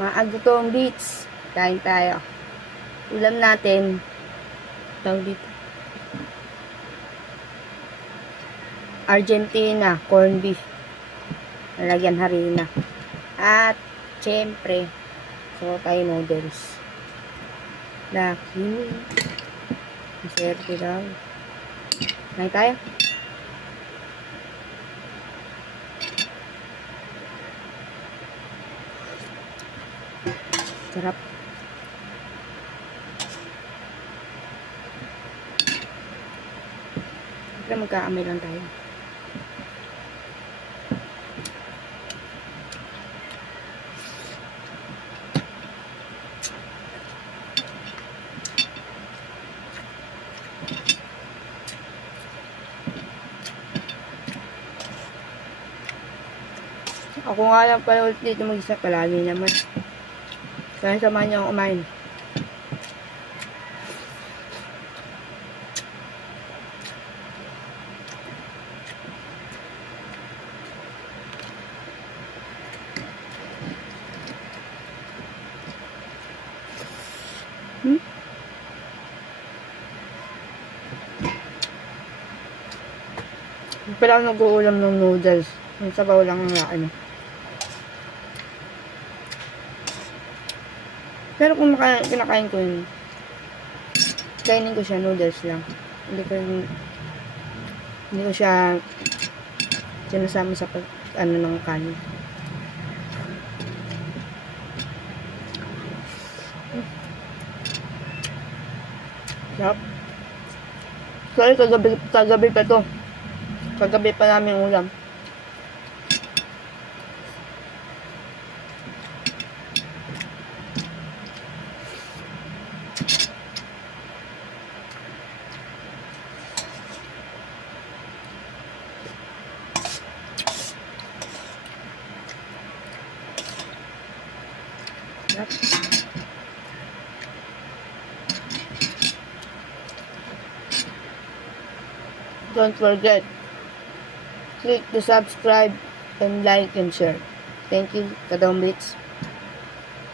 Mga agutong beats. Kain tayo. Ulam natin. Tawag dito. Argentina. Corn beef. Nalagyan harina. At, syempre, so tayo noodles. Laki. Maserte daw. Kain tayo. Sarap. Siyempre magkaamay lang tayo. Ako nga lang pala ulit dito mag-isa palagi naman. Kaya samahan niyo akong kumain. Pala ako nag-uulam ng noodles. Yung sabaw lang ang ano. Pero kung kinakain ko yun, kainin ko siya noodles lang. Hindi ko siya sinasama sa ano ng kanin. Sarap. Sorry, kagabi pa to. Kagabi pa namin ulam. Don't forget, click the subscribe and like and share. Thank you, Kadong Beats.